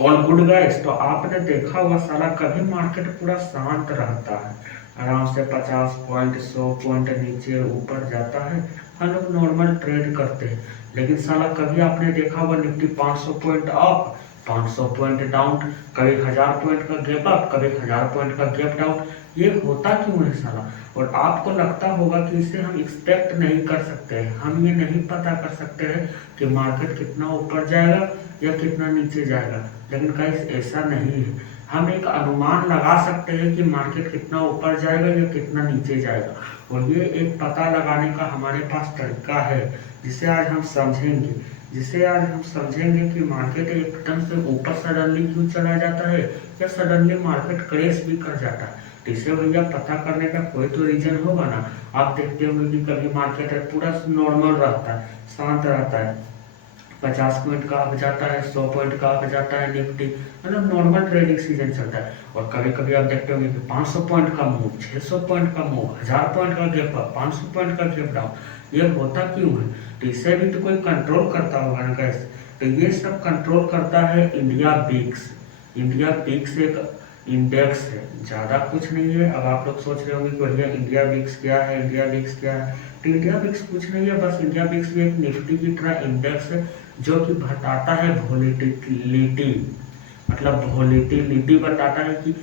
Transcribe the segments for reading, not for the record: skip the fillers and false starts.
All good guys. तो आपने देखा होगा साला कभी मार्केट पूरा शांत रहता है, आराम से 50 पॉइंट 100 पॉइंट नीचे ऊपर जाता है, हम लोग नॉर्मल ट्रेड करते हैं। लेकिन साला कभी आपने देखा होगा Nifty 500 point up, 500 point down, कभी 1000 पॉइंट का गैप अप, कभी 1000 पॉइंट का गैप डाउन। ये होता क्यों है साला? और आपको लगता होगा कि इसे हम एक्सपेक्ट नहीं कर सकते हैं, हम ये नहीं पता कर सकते हैं कि मार्केट कितना ऊपर जाएगा या कितना नीचे जाएगा। लेकिन गाइस ऐसा नहीं है, हम एक अनुमान लगा सकते हैं कि मार्केट कितना ऊपर जाएगा या कितना नीचे जाएगा। और ये एक पता लगाने का हमारे पास तरीका है जिसे आज हम समझेंगे। कि मार्केट एकदम से ऊपर सडनली क्यों चला जाता है या सडनली मार्केट क्रैश भी कर जाता है। तो इसे भैया पता करने का कोई तो रीजन होगा ना। आप देखते होंगे कि कभी मार्केट पूरा नॉर्मल रहता है, शांत रहता है, 50 पॉइंट का अप जाता है, 100 पॉइंट का अप जाता है निफ्टी, मतलब नॉर्मल ट्रेडिंग सीजन चलता है। और कभी कभी आप देखते होंगे कि 500 पॉइंट का मूव, 600 पॉइंट का मूव, 1000 पॉइंट का गैप अप, 500 पॉइंट का गैप डाउन। ये होता क्यों है? तो इसे भी तो कोई कंट्रोल करता होगा ना गैस। तो ये सब कंट्रोल करता है इंडिया बिक्स। इंडिया बिक्स एक इंडेक्स है, ज़्यादा कुछ नहीं है। अब आप लोग सोच रहे होंगे कि भैया इंडिया बिक्स क्या है, इंडिया बिक्स क्या है। तो इंडिया बिक्स कुछ नहीं है, बस इंडिया बिक्स भी एक निफ्टी की तरह इंडेक्स है जो कि बताता है वोलेटिलिटी, मतलब वोलेटिलिटी बताता है कि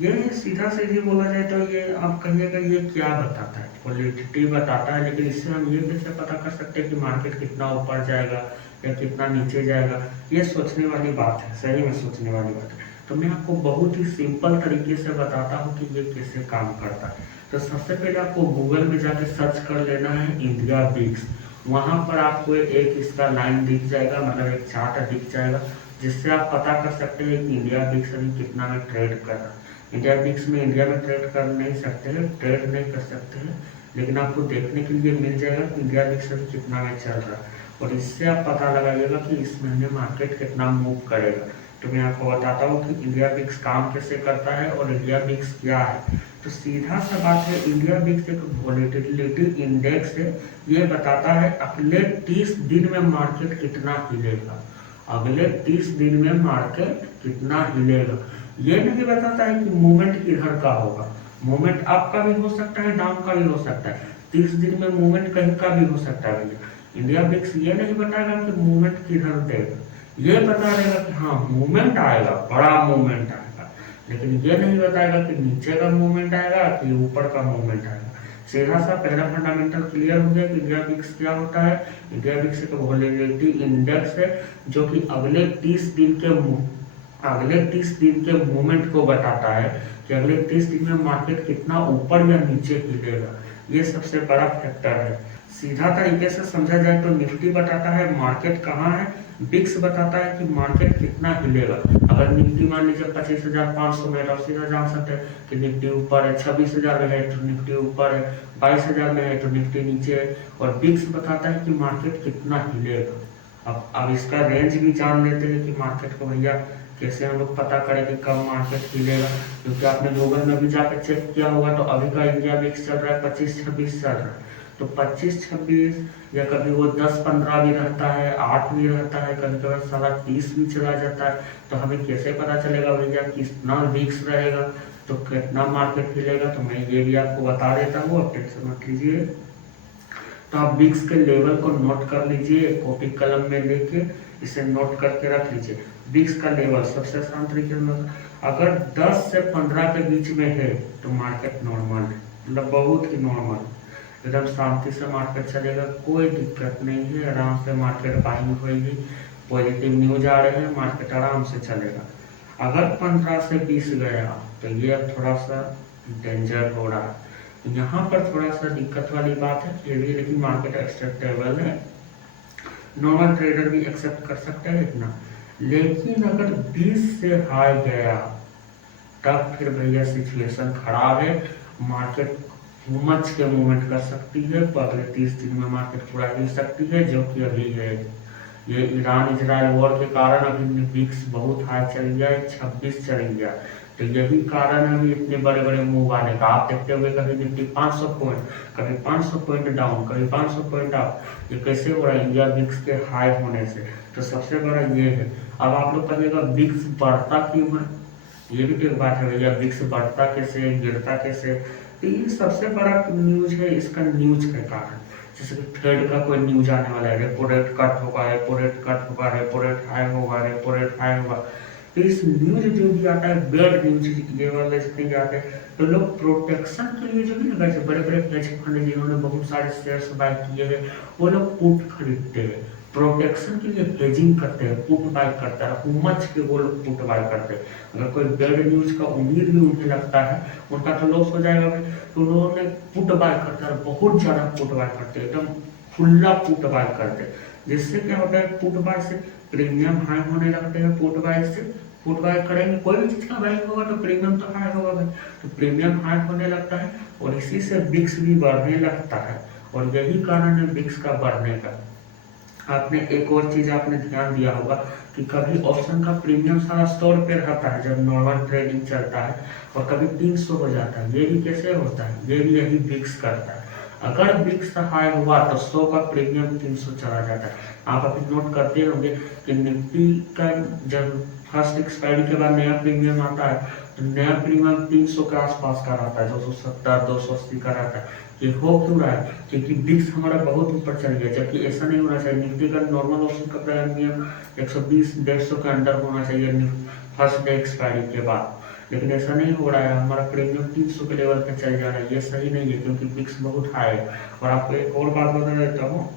ये सीधा सीधी बोला जाए तो ये आप कहिएगा ये क्या बताता है, वोलेटिलिटी बताता है। लेकिन इससे हम ये कैसे पता कर सकते हैं कि मार्केट कितना ऊपर जाएगा या कितना नीचे जाएगा? ये सोचने वाली बात है, सही में सोचने वाली बात है। तो मैं आपको बहुत ही सिंपल तरीके से बताता हूँ कि ये कैसे काम करता है। तो सबसे पहले आपको गूगल में जाके सर्च कर लेना है इंडिया बिक्स। वहाँ पर आपको एक इसका लाइन दिख जाएगा, मतलब एक चार्ट दिख जाएगा, जिससे आप पता कर सकते हैं कि इंडिया बिक्स अभी कितना में ट्रेड कर रहा है। इंडिया बिक्स में इंडिया में ट्रेड कर नहीं सकते हैं, ट्रेड नहीं कर सकते हैं, लेकिन आपको देखने के लिए मिल जाएगा कि इंडिया बिक्स अभी कितना में चल रहा है। और इससे आप पता लगाइएगा कि इस महीने मार्केट कितना मूव करेगा। तो मैं आपको बताता हूँ कि इंडिया बिक्स काम कैसे करता है और इंडिया बिक्स क्या है। तो सीधा सा बात है, इंडिया बिक्स एक वोलेटिलिटी इंडेक्स है। ये बताता है अगले 30 दिन में मार्केट कितना हिलेगा, अगले 30 दिन में मार्केट कितना हिलेगा। ये नहीं बताता है कि मूवमेंट किधर का होगा। मूवमेंट अप का भी हो सकता है, डाउन का भी हो सकता है। 30 दिन में मूवमेंट कहीं का भी हो सकता है भैया। इंडिया बिक्स ये नहीं बताएगा कि मूवमेंट किधर देगा, ये बता देगा कि हाँ मूवमेंट आएगा, बड़ा मूवमेंट आएगा। लेकिन ये नहीं बताएगा कि नीचे का मूवमेंट आएगा कि ऊपर का मूवमेंट आएगा। सीधा सा पहला फंडामेंटल क्लियर हो गया कि इंडिया बिक्स क्या होता है। इंडिया बिक्स एक वोलेटिलिटी इंडेक्स है जो कि अगले 30 दिन के मूवमेंट को बताता है कि अगले 30 दिन में मार्केट कितना ऊपर या नीचे हिलेगा। ये सबसे बड़ा फैक्टर है। सीधा तरीके से समझा जाए तो निफ्टी बताता है मार्केट कहाँ है, बिक्स बताता है कि मार्केट कितना हिलेगा। अगर निफ्टी मान लीजिए 25,500 में, तो सीधा जान सकते हैं कि निफ्टी ऊपर है, 26,000 में है तो निफ्टी ऊपर है, 22,000 में है तो निफ्टी नीचे है। और बिक्स बताता है कि मार्केट कितना हिलेगा। अब इसका रेंज भी जान लेते हैं कि मार्केट को भैया कैसे हम लोग पता करें कि कब मार्केट हिलेगा। क्योंकि आपने गूगल में भी जाकर चेक किया होगा तो अभी का इंडिया बिक्स चल रहा है 25-26 चल रहा है। तो 25-26 या कभी वो 10-15 भी रहता है, 8 भी रहता है, कभी कभी सारा 30 भी चला जाता है। तो हमें कैसे पता चलेगा भैया कितना वीक्स रहेगा, तो कितना मार्केट हिलेगा? तो मैं ये भी आपको बता देता हूँ, अब टेंशन मत लीजिए। तो आप विक्स के लेवल को नोट कर लीजिए, कॉपी कलम में लेके इसे नोट करके रख लीजिए। विक्स का लेवल सबसे आसान तरीके से, अगर 10 से 15 के बीच में है तो मार्केट नॉर्मल है, मतलब बहुत ही नॉर्मल, एकदम शांति से मार्केट चलेगा, कोई दिक्कत नहीं है, आराम से मार्केट बाइंग होगी, पॉजिटिव न्यूज आ रहे हैं, मार्केट आराम से चलेगा। अगर 15 से 20 गया तो ये अब थोड़ा सा डेंजर हो रहा है। यहाँ पर थोड़ा सा दिक्कत वाली बात है कि भी, लेकिन मार्केट एक्सेप्टेबल है, नॉर्मल ट्रेडर भी एक्सेप्ट कर सकते हैं इतना। लेकिन अगर 20 से हाई गया तब फिर भैया सिचुएशन खराब है, मार्केट मच के मूवमेंट कर सकती है, तो अगले 30 दिन में मार्केट पूरा हिल सकती है, जो कि अभी है। ये ईरान इजराइल वॉर के कारण अभी विक्स बहुत हाई चल गया है, 26 चल गया। तो यही कारण है अभी इतने बड़े बड़े मूव आने का। आप देखते हुए कभी निफ्टी 500 पॉइंट, कभी 500 पॉइंट डाउन, कभी 500 पॉइंट अप। ये कैसे हो रहा है? इंडिया विक्स के हाई होने से। तो सबसे बड़ा ये है। अब आप लोग कहिएगा विक्स बढ़ता क्यों है, ये भी तो एक बात है भैया, विक्स बढ़ता कैसे गिरता कैसे। तो ये सबसे बड़ा न्यूज है, इसका न्यूज के कारण। जैसे कि फेड का कोई न्यूज आने वाला है, रेपो रेट कट होगा, रेपो रेट कट होगा, रेपो रेट हाई होगा, रेपो रेट हाई होगा। तो इस न्यूज जो भी आता है बेड न्यूज, ये वाले जितने भी आते हैं, तो लोग प्रोटेक्शन के लिए जो भी ना, वैसे बड़े बड़े हेज फंड जिन्होंने बहुत सारे शेयर्स बाय किए हैं, वो लोग पुट खरीदते हैं, प्रोटेक्शन के लिए हेजिंग करते हैं, पुट बाय करते हैं, उमच के वो लोग पुट बाय करते हैं। अगर कोई बेड न्यूज का उम्मीद भी उन्हें लगता है, उनका तो लॉस हो जाएगा भाई, तो उन्होंने पुट बाय करते हैं, बहुत ज्यादा पुट बाय करते हैं, एकदम खुला पुट बाय करते हैं। जिससे क्या होता है, पुट बाय से प्रीमियम हाई होने लगते हैं, पुट बाय से पुट बाय करेंगे, कोई भी चीज का वैल्यू होगा तो प्रीमियम तो हाई होगा भाई, तो प्रीमियम हाई होने लगता है और इसी से बिक्स भी बढ़ने लगता है, और यही कारण है बिक्स का बढ़ने का। आपने एक और चीज आपने ध्यान दिया होगा कि कभी ऑप्शन का प्रीमियम सारा 100 रुपये रहता है जब नॉर्मल ट्रेडिंग चलता है, और कभी 300 हो जाता है। ये भी कैसे होता है, ये भी यही बिक्स करता है। अगर बिक्स हाई हुआ तो 100 का प्रीमियम 300 चला जाता है। आप अभी नोट करते होंगे कि निफ्टी का जब फर्स्ट एक्सपायरी के बाद नया प्रीमियम आता है, तो नया प्रीमियम 300 के आसपास का रहता है, 270 280 का रहता है। ये हो क्यों रहा है, क्योंकि बिक्स हमारा बहुत ऊपर चल गया, जबकि ऐसा नहीं होना चाहिए। निफ्टी का नॉर्मल ऑप्शन का प्रीमियम 120 150 के अंडर होना चाहिए फर्स्ट डे एक्सपायरी के बाद, लेकिन ऐसा नहीं हो रहा है, हमारा प्रीमियम 300 के लेवल पे चल जा रहा है। ये सही नहीं है, क्योंकि बिक्स बहुत हाई है। और आपको एक और बात बता देता हूँ,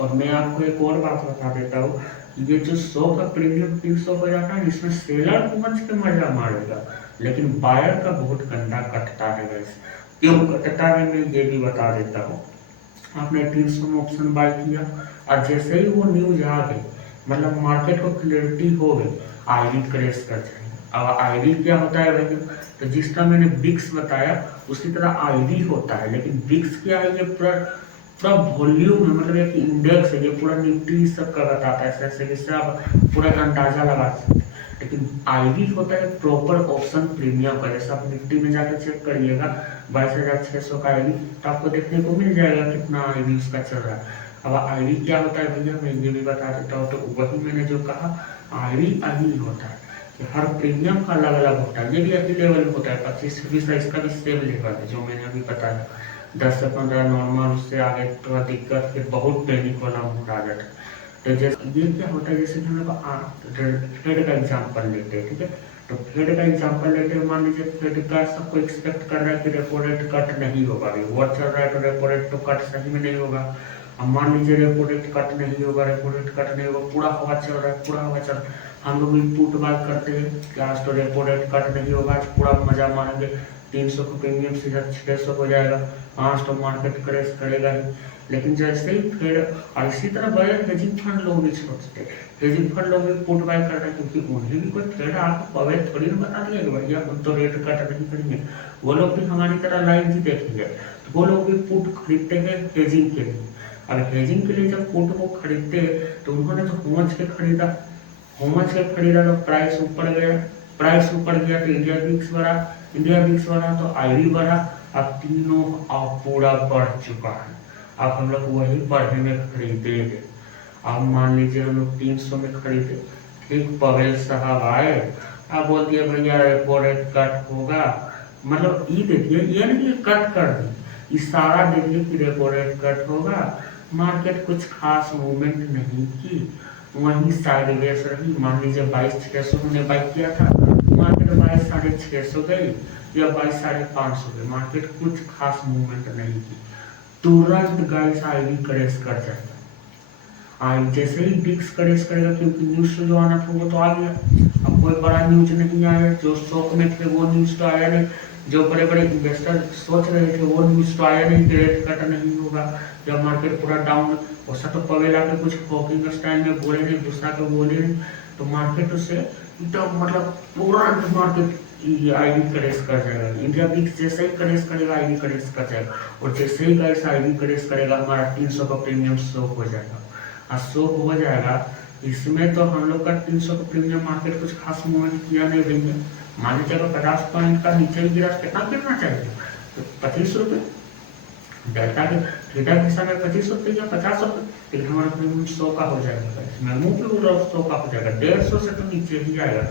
और मैं आपको एक और बात बता देता हूँ, ये जो 100 का प्रीमियम 300 हो जाता है, इसमें सेलर समझ के मजा मारेगा, लेकिन बायर का बहुत गंदा कटता है। वैसे क्यों कटता है मैं ये भी बता देता हूँ। आपने 300 में ऑप्शन बाय किया, और जैसे ही वो न्यूज आ गई, मतलब मार्केट को क्लियरिटी हो गई, आईवी क्रैश कर जाएगी। अब आईवी क्या होता है भाई, तो जिस तरह मैंने बिक्स बताया उसी तरह आईवी होता है, लेकिन बिक्स क्या है, ये पूरा पूरा वॉल्यूम है, मतलब एक इंडेक्स है, ये पूरा निफ्टी सब का बताता है, ऐसे जिससे आप पूरा अंदाजा लगा सकते हैं। लेकिन आईवी होता है प्रॉपर ऑप्शन प्रीमियम का, जैसे आप निफ्टी में जाकर चेक करिएगा 22,600 का आईवी, तो आपको देखने को मिल जाएगा कितना आईवी उसका चल रहा है। अब आईवी क्या होता है भैया, मैं ये भी बता देता हूँ। तो वही मैंने जो कहा, आईवी आईवी होता है कि हर प्रीमियम का अलग अलग होता है, ये भी यही लेवल होता है 25-26, इसका भी सेम लेवल है जो मैंने अभी बताया। 10 से 15 नॉर्मल, उससे आगे थोड़ा दिक्कत, फिर बहुत पैनिक वाला मोड आ जाता है। तो जैसे ये क्या होता है, जैसे कि हम लोग फेड का एग्जाम्पल लेते हैं, ठीक है। तो फेड का एग्जाम्पल लेते हैं, मान लीजिए फेड का सबको एक्सपेक्ट कर रहा है कि रेपो रेट कट नहीं होगा, वो चल रहा है तो रेपो रेट तो कट सही में नहीं होगा। अब मान लीजिए रेपो रेट कट नहीं होगा, रेपो रेट कट नहीं होगा, पूरा हवा चल रहा है, पूरा हवा चल रहा है, हम लोग भी पुट बात करते हैं कि आज तो रेपो रेट कट नहीं होगा, आज पूरा मजा मारेंगे, 300 का प्रीमियम सीधा 600 हो जाएगा, आज तो मार्केट क्रैश करेगा ही। लेकिन जैसे ही फिर, और इसी तरह बड़े हेजिंग फंड लोग भी सोचते, हेजिंग फंड लोग भी पुट बाय कर रहे हैं, क्योंकि उन्हें भी कोई ट्रेड आपको पहले थोड़ी ना बता दिया कि भैया हम तो रेट कट नहीं करेंगे, वो लोग भी हमारी तरह लाइव ही देखेंगे, तो वो लोग भी पुट खरीदते हैं हेजिंग के लिए। अब हेजिंग के लिए जब पुट वो खरीदते हैं, तो उन्होंने तो होमच के खरीदा, होमच के खरीदा तो प्राइस ऊपर गया, प्राइस ऊपर गया तो इंडिया बिक्स बढ़ा, इंडिया बिक्स बढ़ा तो आईवी बढ़ा, अब तीनों अब पूरा बढ़ चुका है। अब हम लोग वही बढ़ने में खरीदेंगे। अब मान लीजिए हम लोग 300 में खरीदे, ठीक, पवेल साहब आए, अब बोल दिए भैया रेपो रेट कट होगा, मतलब ये देखिए, ये नहीं कट कर दी, इशारा देखिए कि रेपो रेट कट होगा, मार्केट कुछ खास मूवमेंट नहीं की, वहीं साइडवेज रही। मान लीजिए 22,600 हमने बाई किया था, मार्केट 22,650 गई या 22,550 गई, मार्केट कुछ खास मूवमेंट नहीं की, तुरंत गाइस आईवी क्रैश कर जाएगा। आई जैसे ही बिक्स क्रैश करेगा, क्योंकि न्यूज जो आना था वो तो आ गया, अब कोई बड़ा न्यूज नहीं आया, जो शॉक में थे वो न्यूज तो आया नहीं, जो बड़े बड़े इन्वेस्टर सोच रहे थे वो न्यूज तो आया नहीं कि रेट कट नहीं होगा, जब मार्केट पूरा डाउन, वैसा तो पवेला के कुछ हॉकिंग स्टाइल में बोले नहीं, दूसरा के बोले नहीं, तो मार्केट उससे एकदम मतलब तुरंत मार्केट आईवी क्रैश कर जाएगा। इंडिया बिक्स जैसे ही क्रैश करेगा आईवी क्रैश कर जाएगा, और जैसे ही गाइस आईवी क्रैश करेगा हमारा 300 का प्रीमियम शो हो जाएगा, और शो हो जाएगा। इसमें तो हम लोग का 300 का प्रीमियम मार्केट कुछ खास मूवमेंट किया नहीं भैया, मान लीजिए अगर 50 पॉइंट का नीचे भी गिरा, कितना गिरना चाहिए, तो 25 रुपये डेल्टा के थीटा के समय 25 रुपये या 50 रुपये, लेकिन हमारा प्रीमियम 100 का हो जाएगा। मैं मुंह पे बोल रहा हूँ 100 का हो जाएगा, 150 से तो नीचे ही जाएगा।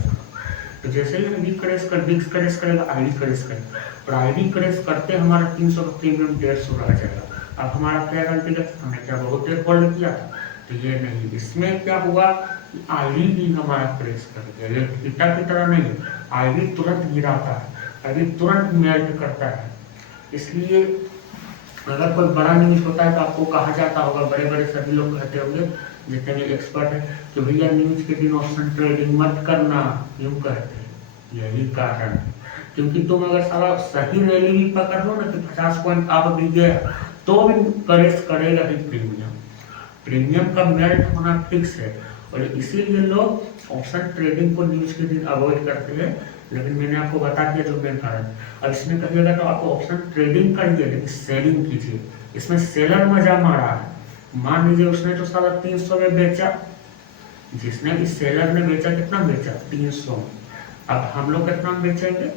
तो जैसे ही हम बिक्स करेस करेगा, आईडी करेस करेगा, और आईडी करेस करते हमारा 300 का प्रीमियम 150 रह जाएगा। अब हमारा क्या गलती का, हमने क्या बहुत देर होल्ड किया था, तो ये नहीं। इसमें क्या हुआ, आईडी भी हमारा करेस कर गया। ये थीटा की तरह नहीं, आईडी तुरंत गिराता है, आईडी तुरंत मेल्ट करता है। इसलिए अगर कोई बड़ा न्यूज होता है तो आपको कहा जाता होगा, बड़े बड़े सभी लोग कहते होंगे जितने भी एक्सपर्ट है, कि भैया न्यूज के दिन ऑप्शन ट्रेडिंग मत करना, क्यों कहते हैं, यही कारण है। क्योंकि तुम अगर सारा सही रैली भी पकड़ लो ना कि 50 पॉइंट आप भी गया, तो भी करेक्ट करेगा ही प्रीमियम का मेल्ट होना फिक्स है। और इसीलिए लोग ऑप्शन ट्रेडिंग को न्यूज के दिन अवॉइड करते हैं। लेकिन मैंने आपको बता दिया जो मेन कारण। अब इसमें कहिएगा तो आपको ऑप्शन ट्रेडिंग करिए, लेकिन सेलिंग कीजिए। इसमें सेलर मजा मारा है। मान लीजिए उसने तो साला 300 में बेचा, जिसने भी सेलर ने बेचा कितना बेचा, 300 में। अब हम लोग कितना में बेचेंगे,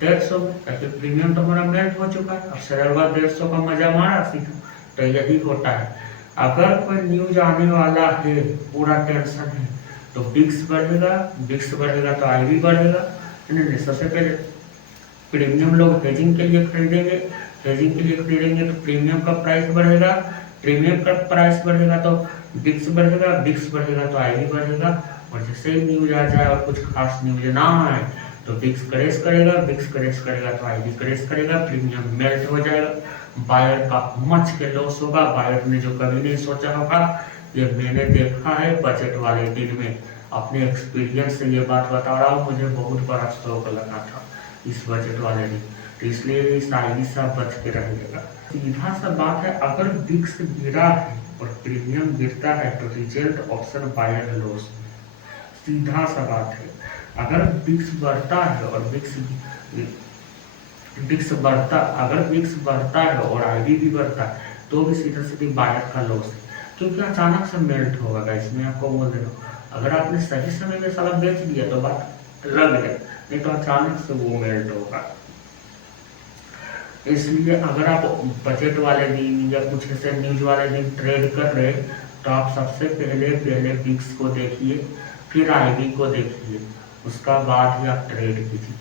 150 में, ताकि प्रीमियम तो हमारा मेल्ट हो चुका है। अब सेलर का 150 का मजा मारा सीधा। तो यही होता है, अगर कोई न्यूज आने वाला है, पूरा टेंशन है, तो बिक्स बढ़ेगा तो आई भी बढ़ेगा। नहीं, सबसे पहले प्रीमियम लोग हेजिंग के लिए खरीदेंगे, तो प्रीमियम का प्राइस बढ़ेगा, प्रीमियम का प्राइस बढ़ेगा तो बिक्स बढ़ेगा तो आई भी बढ़ेगा। और जैसे ही न्यूज आ जाए और कुछ खास न्यूज ना आए, तो बिक्स करेक्ट करेगा तो आई भी करेक्ट करेगा, प्रीमियम मेल्ट हो जाएगा। बायर का मच के लॉस होगा, बायर ने जो कभी नहीं सोचा होगा। ये मैंने देखा है बजट वाले दिन में, अपने एक्सपीरियंस से ये बात बता रहा हूँ, मुझे बहुत बड़ा शौक लगा था इस बजट वाले दिन। तो इसलिए इस आईडी से बच के रहिएगा। सीधा सा बात है, अगर बिक्स गिरा है और प्रीमियम गिरता है तो रिजल्ट ऑप्शन बायर लॉस। सीधा सा बात है, अगर बिक्स बढ़ता है और अगर बिक्स बढ़ता है और आईडी भी बढ़ता है, तो भी सीधा सीधी बायर का लॉस है। क्योंकि अचानक से मेल्ट होगा। इसमें आपको बोल दे रहा हूँ, अगर आपने सही समय में साला बेच दिया तो बात लग है, नहीं तो अचानक से वो मेल्ट होगा। इसलिए अगर आप बजट वाले दिन या कुछ ऐसे न्यूज वाले दिन ट्रेड कर रहे, तो आप सबसे पहले बिक्स को देखिए, फिर आईडी को देखिए, उसका बाद ही आप ट्रेड कीजिए।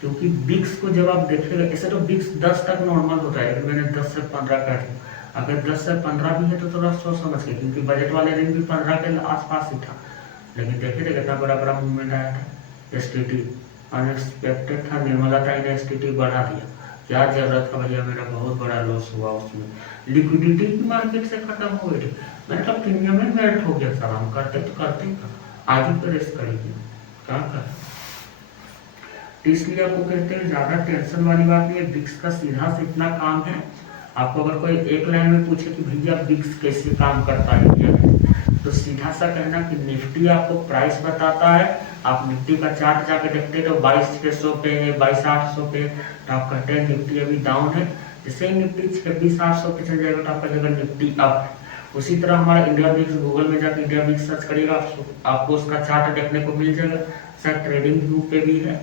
क्योंकि बिक्स को जब आप देखेगा, ऐसे तो बिक्स 10 तक नॉर्मल होता है, लेकिन मैंने 10 से 15 कर दिया। अगर 10 से 15 भी है तो थोड़ा सोच समझ के, क्योंकि बजट वाले दिन भी 15 के आसपास ही था। लेकिन देखे थे कितना बड़ा मूवमेंट आया था। एसटीटी अनएक्सपेक्टेड था, निर्मला ताई ने एसटीटी बढ़ा दिया। क्या जरूरत था भैया, मेरा बहुत बड़ा लॉस हुआ उसमें। लिक्विडिटी की मार्केट से खत्म हो गई, मैंने कहा प्रीमियम में मेल्ट हो गया। सलाम करते तो करते आगे तो रेस्ट करेंगे, क्या कर। इसलिए आपको कहते हैं ज्यादा टेंशन वाली बात नहीं है। बिक्स का सीधा से इतना काम है, आपको अगर कोई एक लाइन में पूछे कि भैया बिक्स कैसे काम करता है क्या है, तो सीधा सा कहना कि निफ्टी आपको प्राइस बताता है। आप निफ्टी का चार्ट जाके देखते हैं तो 22,600 पे है, 22,800 पे, तो आप कहते हैं निफ्टी अभी डाउन है। जैसे ही निफ्टी 26,800 पे चल जाएगा तो आप कहेगा निफ्टी अप। उसी तरह हमारा इंडिया बिक्स, गूगल में जाकर इंडिया बिक्स सर्च करिएगा, आपको उसका चार्ट देखने को मिल जाएगा। सर ट्रेडिंग ग्रुप पे भी है।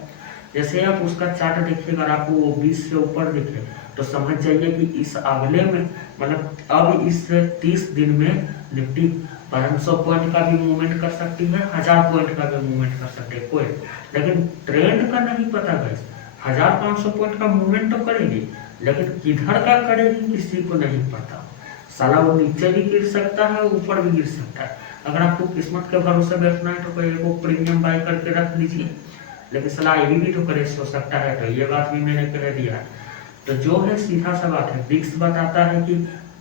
जैसे आप उसका चार्ट देखिएगा और आपको वो 20 से ऊपर दिखे, तो समझ जाइए कि इस अगले में, मतलब अब इस 30 दिन में निफ्टी 500 पॉइंट का भी मूवमेंट कर सकती है, 1000 पॉइंट का भी मूवमेंट कर सकते हैं कोई। लेकिन ट्रेंड का नहीं पता गाइस। 1500 पॉइंट का मूवमेंट तो करेगी, लेकिन किधर का करेगी किसी को नहीं पता। साला वो नीचे भी गिर सकता है, ऊपर भी गिर सकता है। अगर आपको किस्मत के भरोसे बैठना है तो कोई वो प्रीमियम बाय करके रख लीजिए, लेकिन सलाह ये भी तो करेक्ट हो सकता है। तो ये बात भी मैंने कह दिया। तो जो है सीधा सा बात है, बिक्स बताता है कि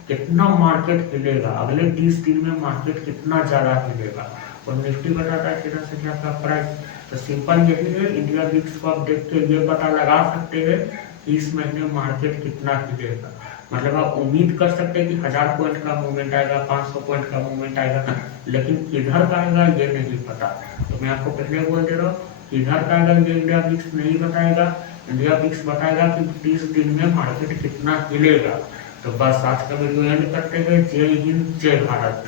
कितना मार्केट हिलेगा, अगले 20 दिन में मार्केट कितना ज्यादा हिलेगा, और निफ्टी बताता है सीधा सीधा आपका प्राइस। तो सिंपल यही है, इंडिया बिक्स को आप देख के ये पता लगा सकते हैं कि इस महीने मार्केट कितना हिलेगा। मतलब आप उम्मीद कर सकते हैं कि 1000 पॉइंट का मूवमेंट आएगा, 500 पॉइंट का मूवमेंट आएगा, लेकिन किधर का आएगा ये नहीं पता। तो मैं आपको पहले बोल दे रहा हूँ, किधर का आएगा ये इंडिया बिक्स नहीं बताएगा। इंडिया बिक्स बताएगा कि 30 दिन में मार्केट कितना हिलेगा। तो बस आज का वीडियो एंड करते हैं। जय हिंद, जय भारत।